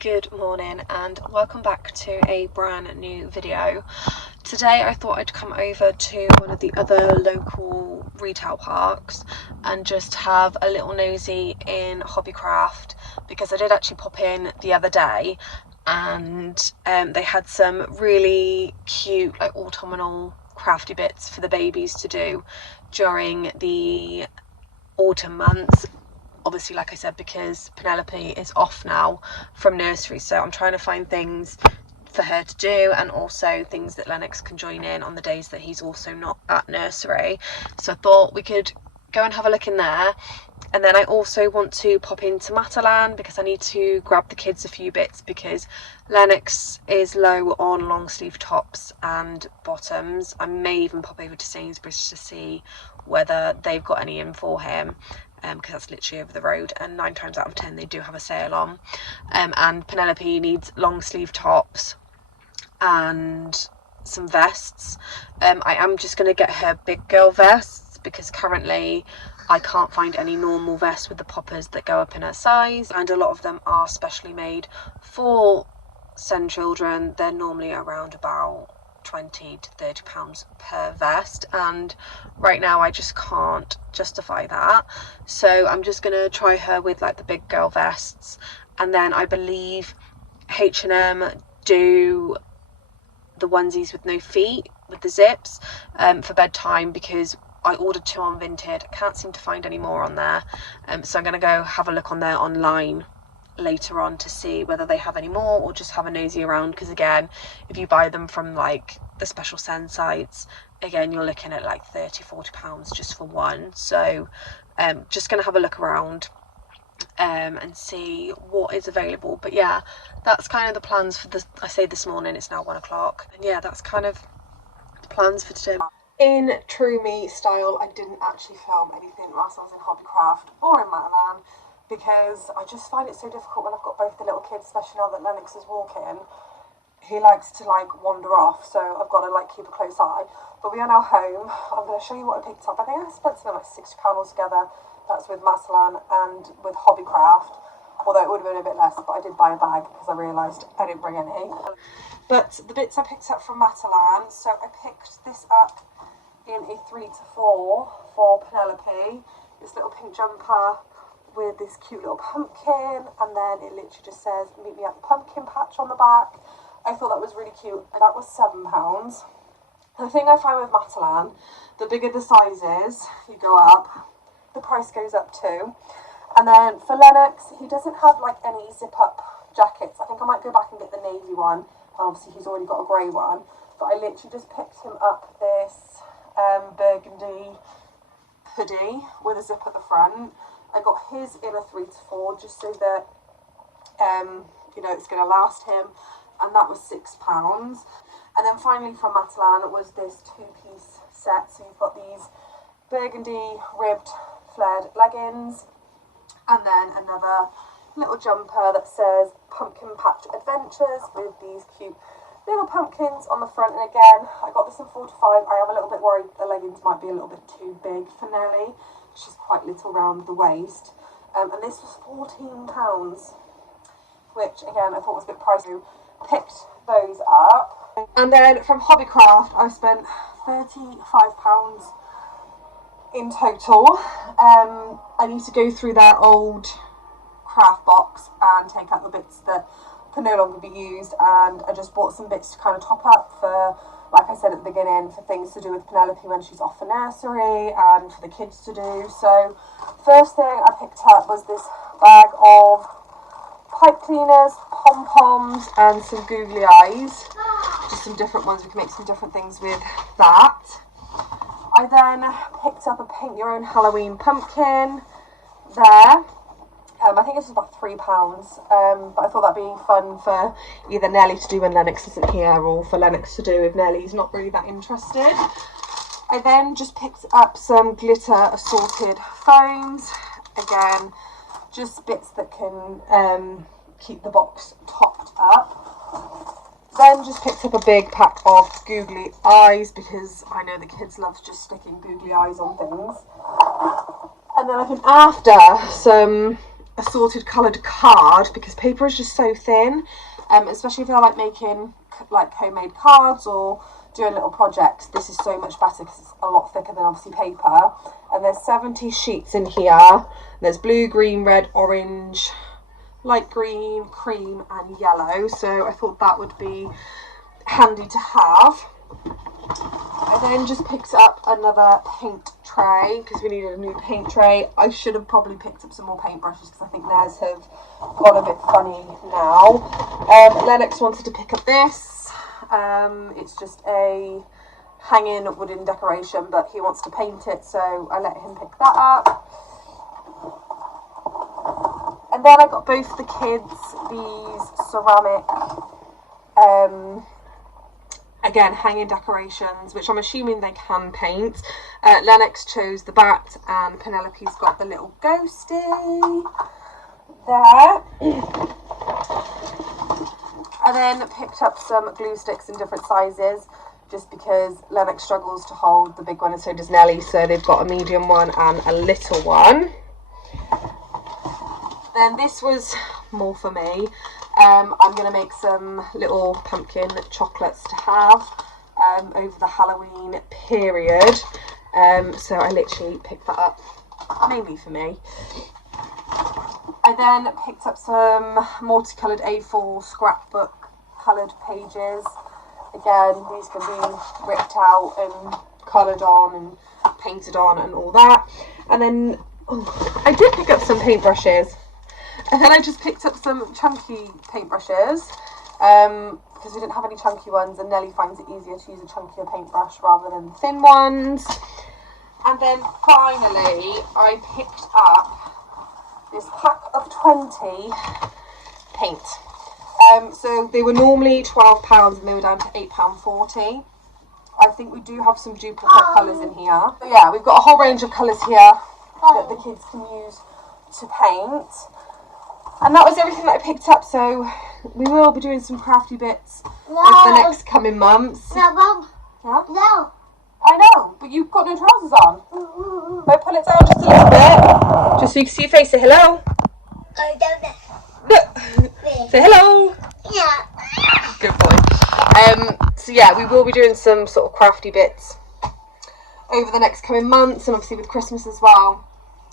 Good morning and welcome back to a brand new video. Today I thought I'd come over to one of the other local retail parks and just have a little nosy in Hobbycraft, because I did actually pop in the other day and they had some really cute autumnal crafty bits for the babies to do during the autumn months. Obviously, like I said, because Penelope is off now from nursery, so I'm trying to find things for her to do and also things that Lennox can join in on the days that he's also not at nursery. So I thought we could go and have a look in there. And then I also want to pop into Matalan because I need to grab the kids a few bits, because Lennox is low on long sleeve tops and bottoms. I may even pop over to Sainsbury's to see whether they've got any in for him, because that's literally over the road, and 9 times out of 10 they do have a sale on. And Penelope needs long sleeve tops and some vests. I am just going to get her big girl vests because currently I can't find any normal vests with the poppers that go up in her size, and a lot of them are specially made for SEND children. They're normally around about £20 to £30 per vest, and right now I just can't justify that, so I'm just gonna try her with like the big girl vests. And then I believe H&M do the onesies with no feet with the zips for bedtime, because I ordered 2 on Vinted. I can't seem to find any more on there, so I'm gonna go have a look on there online later on to see whether they have any more, or just have a nosy around, because again, if you buy them from like the special SEND sites, again you're looking at like £30-40 just for one. So just gonna have a look around and see what is available. But yeah, that's kind of the plans for this. I say this morning, it's now 1 o'clock, and yeah, that's kind of the plans for today. In true me style, I didn't actually film anything whilst I was in Hobbycraft or in Matalan, because I just find it so difficult when I've got both the little kids, especially now that Lennox is walking. He likes to wander off, so I've got to keep a close eye. But we are now home. I'm going to show you what I picked up. I think I spent something like £60 altogether. That's with Matalan and with Hobbycraft, although it would have been a bit less, but I did buy a bag because I realised I didn't bring any. But the bits I picked up from Matalan, so I picked this up in a 3 to 4 for Penelope. This little pink jumper with this cute little pumpkin, and then it literally just says "Meet me at the pumpkin patch" on the back. I thought that was really cute, and that was £7. The thing I find with Matalan, the bigger the sizes you go up, the price goes up too. And then for Lennox, he doesn't have any zip up jackets. I think I might go back and get the navy one. Obviously he's already got a grey one, but I literally just picked him up this burgundy hoodie with a zip at the front. I got his in a 3 to 4 just so that it's going to last him, and that was £6. And then finally from Matalan was this 2-piece set. So you've got these burgundy ribbed flared leggings, and then another little jumper that says "Pumpkin Patch Adventures" with these cute little pumpkins on the front. And again, I got this in 4 to 5. I am a little bit worried the leggings might be a little bit too big for Nelly. She's quite little round the waist. And this was £14, which again I thought was a bit pricey. Picked those up. And then from Hobbycraft I spent £35 in total. I need to go through their old craft box and take out the bits that can no longer be used, and I just bought some bits to kind of top up for, like I said at the beginning, for things to do with Penelope when she's off for nursery and for the kids to do. So first thing I picked up was this bag of pipe cleaners, pom-poms and some googly eyes, just some different ones. We can make some different things with that. I then picked up a paint your own Halloween pumpkin there. I think this was about £3, but I thought that'd be fun for either Nelly to do when Lennox isn't here, or for Lennox to do if Nelly's not really that interested. I then just picked up some glitter assorted foams. Again, just bits that can keep the box topped up. Then just picked up a big pack of googly eyes, because I know the kids love just sticking googly eyes on things. And then I think after some assorted coloured card because paper is just so thin, especially if they're like making like homemade cards or doing little projects. This is so much better because it's a lot thicker than obviously paper. And there's 70 sheets in here. There's blue, green, red, orange, light green, cream and yellow, so I thought that would be handy to have. I then just picked up another paint tray because we needed a new paint tray. I should have probably picked up some more paintbrushes because I think theirs have got a bit funny now. Lennox wanted to pick up this. It's just a hanging wooden decoration, but he wants to paint it, so I let him pick that up. And then I got both the kids these ceramic again, hanging decorations, which I'm assuming they can paint. Lennox chose the bat and Penelope's got the little ghosty there. I then picked up some glue sticks in different sizes just because Lennox struggles to hold the big one and so does Nelly, so they've got a medium one and a little one. Then this was more for me. I'm going to make some little pumpkin chocolates to have over the Halloween period. So I literally picked that up mainly for me. I then picked up some multicoloured A4 scrapbook coloured pages. Again, these can be ripped out and coloured on and painted on and all that. And then I did pick up some paintbrushes. And then I just picked up some chunky paintbrushes because we didn't have any chunky ones, and Nelly finds it easier to use a chunkier paintbrush rather than the thin ones. And then finally I picked up this pack of 20 paint. So they were normally £12 and they were down to £8.40. I think we do have some duplicate colours in here. But yeah, we've got a whole range of colours here that the kids can use to paint. And that was everything that I picked up, so we will be doing some crafty bits over the next coming months. No, Mum. Huh? No. I know, but you've got no trousers on. May I pull it down just a little bit? Just so you can see your face. Say hello. I don't know. Look. Say hello. Yeah. Good boy. So yeah, we will be doing some sort of crafty bits over the next coming months, and obviously with Christmas as well.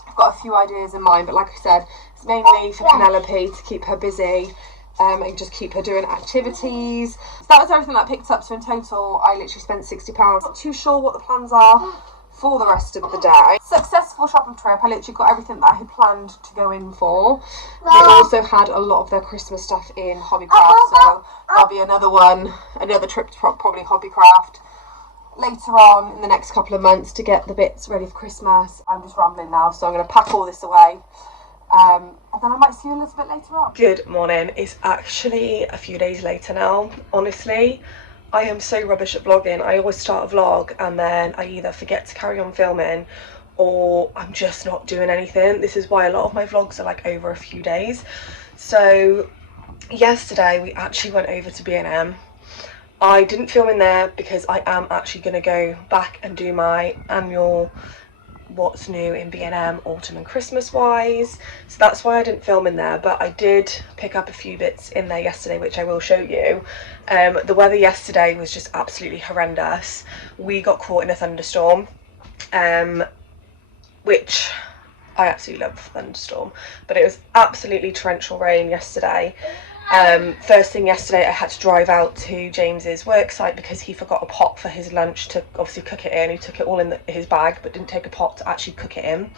I've got a few ideas in mind, but like I said, it's mainly for Penelope to keep her busy and just keep her doing activities. So that was everything that I picked up. So in total, I literally spent £60. Not too sure what the plans are for the rest of the day. Successful shopping trip. I literally got everything that I had planned to go in for. They also had a lot of their Christmas stuff in Hobbycraft, so that'll be another trip to probably Hobbycraft later on in the next couple of months to get the bits ready for Christmas. I'm just rambling now, so I'm going to pack all this away and then I might see you a little bit later on. Good morning. It's actually a few days later now. Honestly, I am so rubbish at vlogging. I always start a vlog and then I either forget to carry on filming or I'm just not doing anything. This is why a lot of my vlogs are like over a few days. So yesterday we actually went over to B&M. I didn't film in there because I am actually going to go back and do my annual what's new in B&M autumn and Christmas wise, so that's why I didn't film in there, but I did pick up a few bits in there yesterday which I will show you. The weather yesterday was just absolutely horrendous. We got caught in a thunderstorm, which I absolutely love thunderstorm, but it was absolutely torrential rain yesterday. First thing yesterday I had to drive out to James's work site because he forgot a pot for his lunch to obviously cook it in. He took it all in his bag but didn't take a pot to actually cook it in,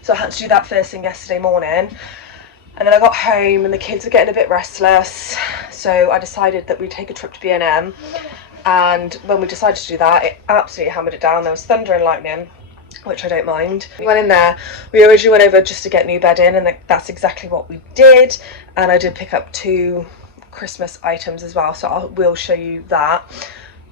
so I had to do that first thing yesterday morning. And then I got home and the kids were getting a bit restless, so I decided that we'd take a trip to B&M, and when we decided to do that it absolutely hammered it down. There was thunder and lightning, which I don't mind. We went in there, we originally went over just to get new bedding, and that's exactly what we did. And I did pick up 2 Christmas items as well, so I will show you that.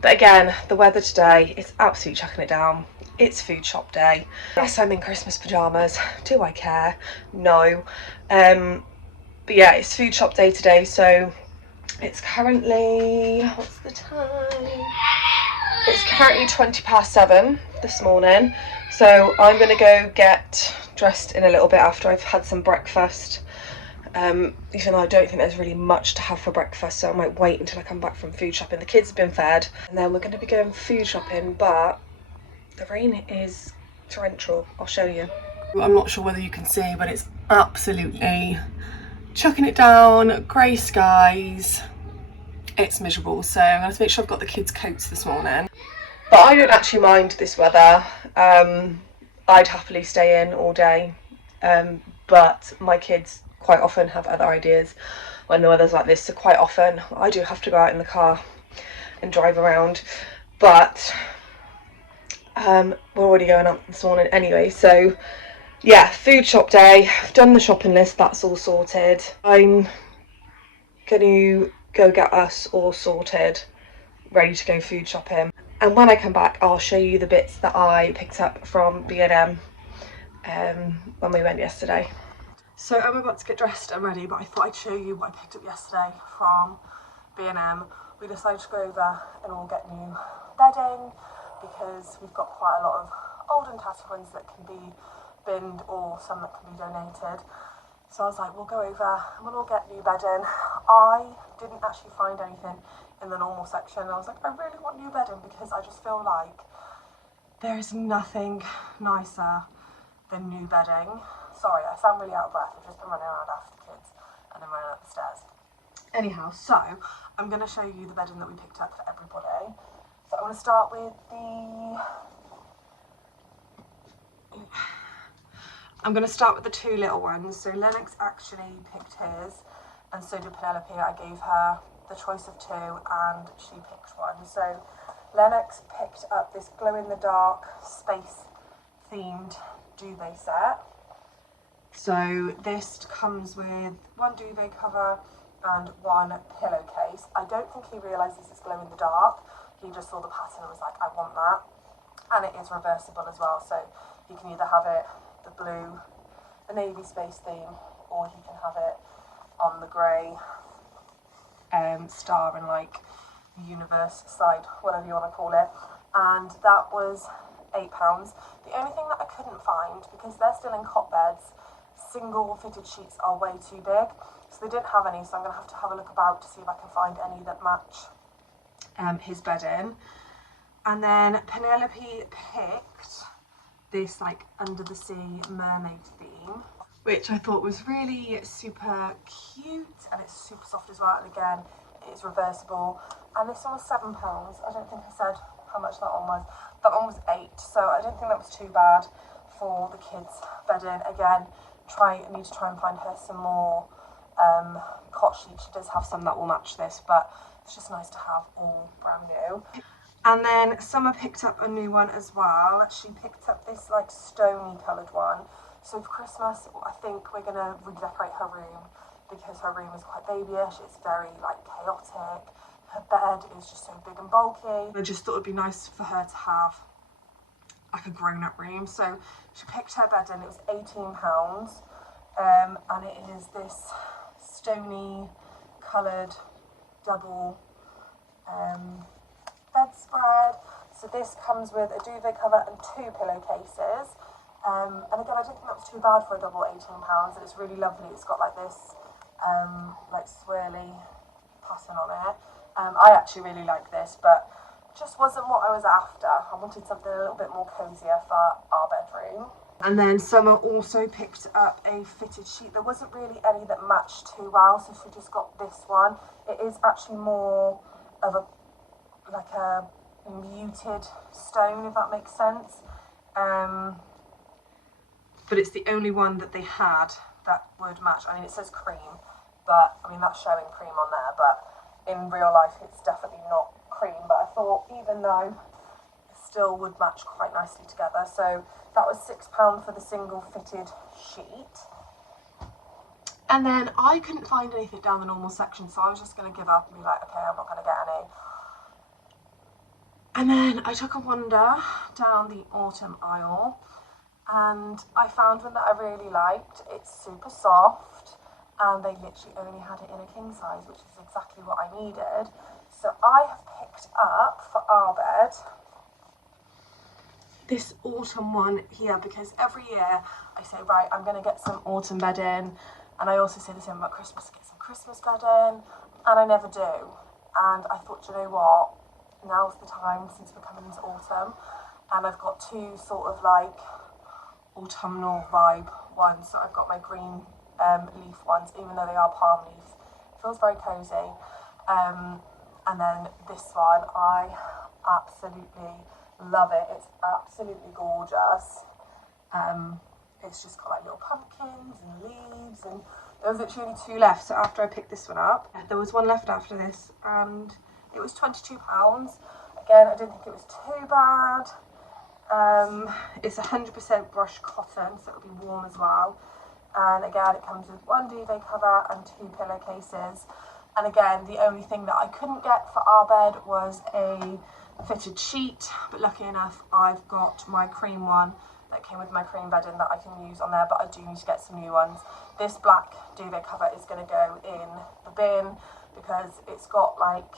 But again, the weather today is absolutely chucking it down. It's food shop day. Yes, I'm in Christmas pyjamas. Do I care? No. But yeah, it's food shop day today, so it's currently, what's the time? It's currently 7:20 this morning, so I'm going to go get dressed in a little bit after I've had some breakfast even though I don't think there's really much to have for breakfast, so I might wait until I come back from food shopping. The kids have been fed, and then we're going to be going food shopping, but the rain is torrential. I'll show you. I'm not sure whether you can see, but it's absolutely chucking it down, grey skies. It's miserable, so I'm going to make sure I've got the kids' coats this morning. But I don't actually mind this weather. I'd happily stay in all day, but my kids quite often have other ideas when the weather's like this, so quite often I do have to go out in the car and drive around. But we're already going up this morning anyway, so yeah, food shop day. I've done the shopping list, that's all sorted. I'm going to go get us all sorted, ready to go food shopping. And when I come back, I'll show you the bits that I picked up from B&M when we went yesterday. So I'm about to get dressed and ready, but I thought I'd show you what I picked up yesterday from B&M. We decided to go over and all get new bedding because we've got quite a lot of old and tattered ones that can be binned or some that can be donated. So I was like, we'll go over and we'll all get new bedding. I didn't actually find anything in the normal section. I was like, I really want new bedding because I just feel like there is nothing nicer than new bedding. Sorry, I sound really out of breath. I've just been running around after the kids and then running up the stairs. Anyhow, so I'm going to show you the bedding that we picked up for everybody. So I want to start with the two little ones. So Lennox actually picked his, and so did Penelope. I gave her the choice of two, and she picked one. So Lennox picked up this glow-in-the-dark space-themed duvet set. So this comes with one duvet cover and one pillowcase. I don't think he realises it's glow-in-the-dark. He just saw the pattern and was like, I want that. And it is reversible as well, so you can either have it the blue, the navy space theme, or you can have it on the grey star and like universe side, whatever you want to call it. And that was £8. The only thing that I couldn't find, because they're still in cot beds, single fitted sheets are way too big, so they didn't have any, so I'm going to have a look about to see if I can find any that match his bedding. And then Penelope picked this like under the sea mermaid theme, which I thought was really super cute, and it's super soft as well, and again it is reversible. And this one was £7. I don't think I said how much that one was. That one was £8, so I don't think that was too bad for the kids' bedding. Again, I need to try and find her some more cot sheets. She does have some that will match this, but it's just nice to have all brand new. And then Summer picked up a new one as well. She picked up this like stony coloured one. So for Christmas, I think we're gonna redecorate her room because her room is quite babyish. It's very like chaotic. Her bed is just so big and bulky. I just thought it'd be nice for her to have like a grown-up room. So she picked her bed in. It was £18, and it is this stony coloured double bedspread. So this comes with a duvet cover and 2 pillowcases. And again, I don't think that was too bad for a double £18, and it's really lovely. It's got like this like swirly pattern on it. I actually really like this, but just wasn't what I was after. I wanted something a little bit more cozier for our bedroom. And then Summer also picked up a fitted sheet. There wasn't really any that matched too well, so she just got this one. It is actually more of a like a muted stone, if that makes sense. But it's the only one that they had that would match. I mean, it says cream, but I mean that's showing cream on there, but in real life it's definitely not cream. But I thought even though it still would match quite nicely together. So that was £6 for the single fitted sheet. And then I couldn't find anything down the normal section, so I was just going to give up and be like, okay, I'm not going to get any. And then I took a wander down the autumn aisle, and I found one that I really liked. It's super soft, and they literally only had it in a king size, which is exactly what I needed. So I have picked up for our bed this autumn one here, because every year I say, right, I'm going to get some autumn bedding, And I also say the same about Christmas, get some Christmas bedding, and I never do. And I thought, you know what, now's the time since we're coming into autumn, and I've got two sort of like autumnal vibe ones. So I've got my green leaf ones, even though they are palm leaves. It feels very cozy. And then this one, I absolutely love it. It's absolutely gorgeous. It's just got like little pumpkins and leaves, and there was literally only two left. So after I picked this one up, there was one left after this, and it was £22. Again, I didn't think it was too bad. It's 100% brushed cotton, so it'll be warm as well. And again, it comes with one duvet cover and two pillowcases. And again, the only thing that I couldn't get for our bed was a fitted sheet, but lucky enough, I've got my cream one that came with my cream bedding that I can use on there, but I do need to get some new ones. This black duvet cover is going to go in the bin because it's got like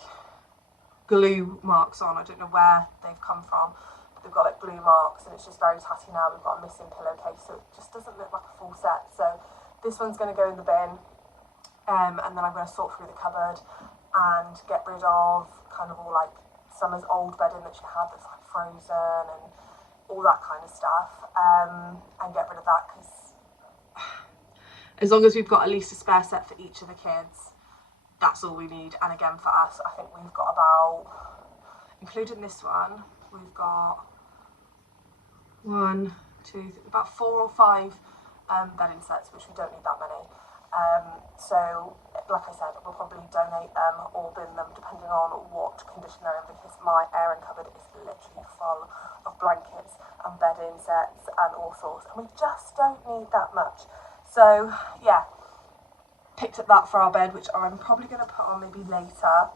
glue marks on. I don't know where they've come from, but they've got like glue marks, and it's just very tatty now. We've got a missing pillowcase, so it just doesn't look like a full set. So this one's going to go in the bin. And then I'm going to sort through the cupboard and get rid of kind of all like Summer's old bedding that she had that's like frozen and all that kind of stuff, and get rid of that, because as long as we've got at least a spare set for each of the kids, that's all we need. And again, for us, I think we've got about, including this one, we've got about 4 or 5 bedding sets, which we don't need that many. So like I said, we'll probably donate them or bin them depending on what condition they're in, because my airing cupboard is literally full of blankets and bedding sets and all sorts, and we just don't need that much. So yeah, picked up that for our bed, which I'm probably going to put on maybe later,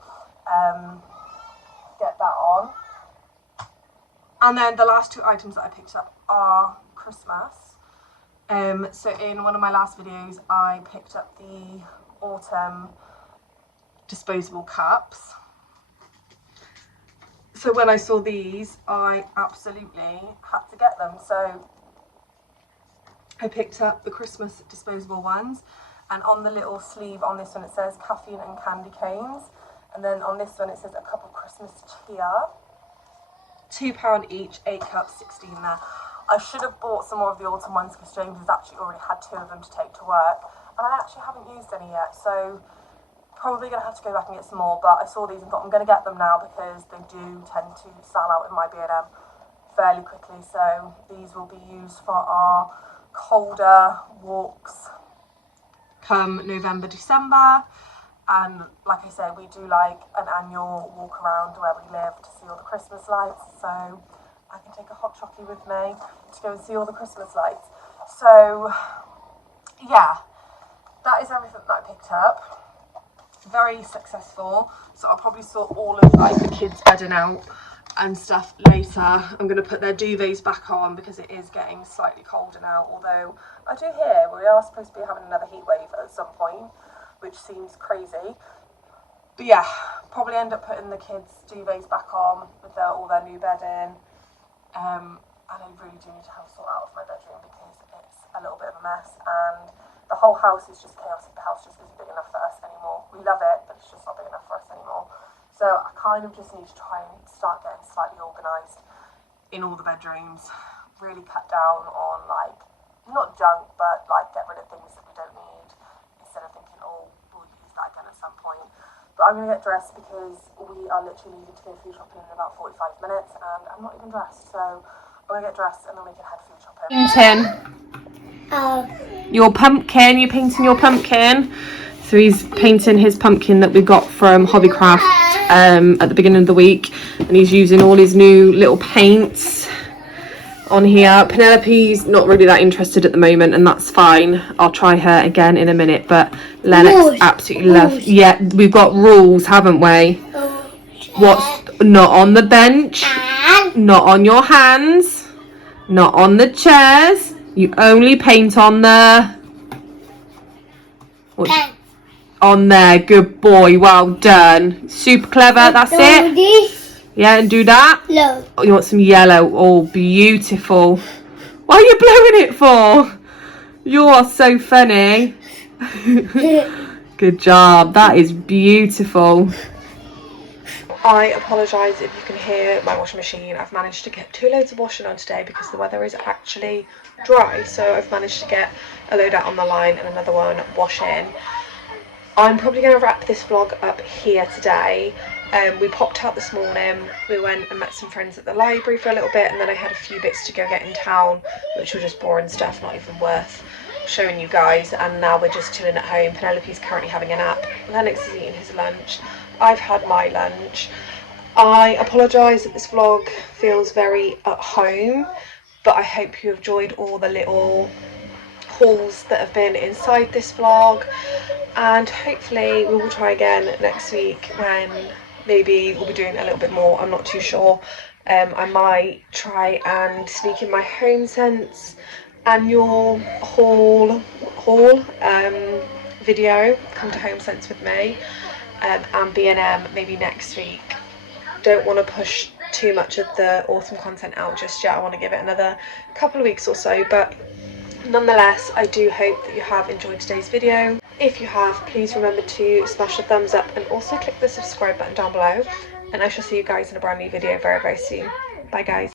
get that on. And then the last two items that I picked up are Christmas. So in one of my last videos, I picked up the autumn disposable cups. So when I saw these, I absolutely had to get them. So I picked up the Christmas disposable ones, and on the little sleeve on this one it says caffeine and candy canes, and then on this one it says a cup of Christmas cheer. £2 each, 8 cups, 16 there. I should have bought some more of the autumn ones because James has actually already had 2 of them to take to work, and I actually haven't used any yet, so probably going to have to go back and get some more. But I saw these and thought I'm going to get them now because they do tend to sell out in my B&M fairly quickly. So these will be used for our colder walks come November, December. And like I said, we do like an annual walk around where we live to see all the Christmas lights, so I can take a hot chocolate with me to go and see all the Christmas lights. So yeah, that is everything that I picked up. Very successful. So I'll probably sort all of like the kids' bedding out and stuff later. I'm going to put their duvets back on because it is getting slightly colder now, although I do hear we are supposed to be having another heat wave at some point, which seems crazy. But yeah, probably end up putting the kids' duvets back on with all their new bedding. And I really do need to have a sort out of my bedroom because it's a little bit of a mess, and the whole house is just chaotic. The house just isn't big enough for us anymore. We love it, but it's just not big enough for us anymore. So I kind of just need to try and start getting slightly organised in all the bedrooms. Really cut down on like, not junk, but like get rid of things that we don't need instead of thinking, oh, we'll use that again at some point. But I'm going to get dressed because we are literally leaving to go food shopping in about 45 minutes and I'm not even dressed. So I'm going to get dressed and then we can head food shopping. Your pumpkin, you're painting your pumpkin. So he's painting his pumpkin that we got from Hobbycraft at the beginning of the week, and he's using all his new little paints on here. Penelope's not really that interested at the moment, and that's fine. I'll try her again in a minute, but Lennox absolutely loves. Yeah, we've got rules, haven't we? What's not on the bench, not on your hands, not on the chairs. You only paint on the on there. Good boy, well done. Super clever, that's it. Yeah, and do that. No. Oh, you want some yellow? Oh, beautiful. What are you blowing it for? You are so funny. Good job. That is beautiful. I apologise if you can hear my washing machine. I've managed to get 2 loads of washing on today because the weather is actually dry. So I've managed to get a load out on the line and another one washing. I'm probably going to wrap this vlog up here today. We popped out this morning, we went and met some friends at the library for a little bit, and then I had a few bits to go get in town, which were just boring stuff, not even worth showing you guys. And now we're just chilling at home. Penelope's currently having a nap, Lennox is eating his lunch, I've had my lunch. I apologise that this vlog feels very at home, but I hope you enjoyed all the little hauls that have been inside this vlog, and hopefully we will try again next week when maybe we'll be doing a little bit more. I'm not too sure. I might try and sneak in my Home Sense annual haul video. Come to Home Sense with me, and B&M maybe next week. Don't want to push too much of the autumn content out just yet. I want to give it another couple of weeks or so, but nonetheless, I do hope that you have enjoyed today's video. If you have, please remember to smash the thumbs up and also click the subscribe button down below, and I shall see you guys in a brand new video very, very soon. Bye guys.